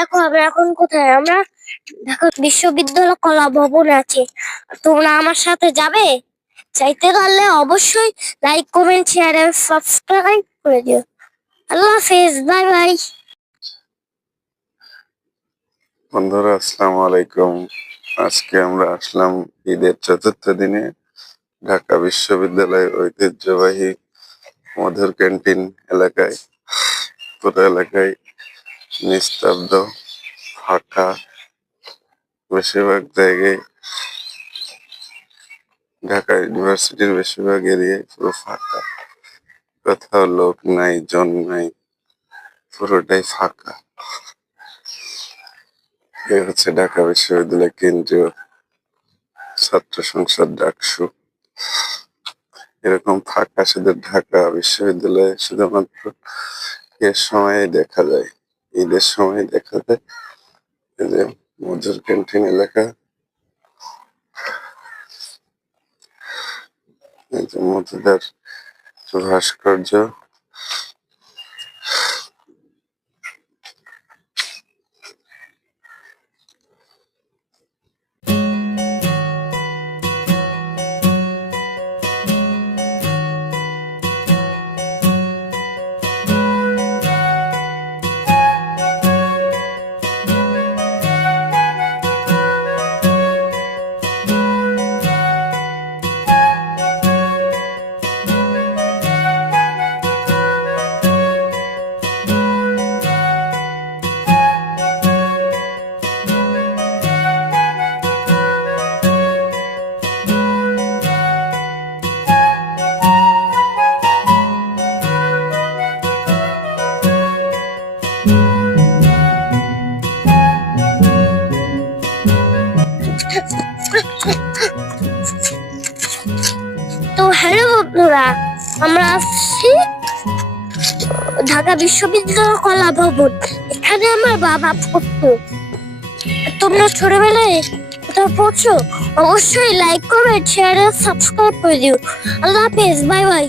দেখো আমরা এখন কোথায়? আমরা ঢাকা বিশ্ববিদ্যালয় কলা ভবনে আছি। তোমরা আমার সাথে যাবে? চাইতে পারলে অবশ্যই লাইক কমেন্ট শেয়ার আর সাবস্ক্রাইব করে দিও। আল্লাহ হাফেজ বাই বাই বন্ধুরা, আসসালামু আলাইকুম। আজকে আমরা আসলাম ঈদের চতুর্থ দিনে ঢাকা বিশ্ববিদ্যালয় ঐতিহ্যবাহী মধুর ক্যান্টিন এলাকায়। পুরো এলাকায় নিস্তব্ধ, ফাঁকা, বেশিরভাগ জায়গায় ঢাকা ইউনিভার্সিটির বেশিরভাগ এরিয়ায় পুরো ফাঁকা। কোথাও লোক নাই, জন নাই, পুরোটাই ফাঁকা। এ হচ্ছে ঢাকা বিশ্ববিদ্যালয় কেন্দ্রীয় ছাত্র সংসদ ডাকসু। এরকম ফাঁকা শুধু ঢাকা বিশ্ববিদ্যালয়ে, শুধুমাত্র এর সময় দেখা যায়। ঈদের সময় দেখা যায় যে মজুর ক্যান্টিন এলাকা। মজুদার ভাস্কর্য। তো হ্যালো বন্ধুরা, আমরা আসছি ঢাকা বিশ্ববিদ্যালয় কলা ভবন এখানে আমার বাবা পড়তো। তোমরা ছোটবেলায় কোথাও পড়ছো? অবশ্যই লাইক করবে শেয়ার সাবস্ক্রাইব করে দিও। আল্লাহ হাফেজ বাই বাই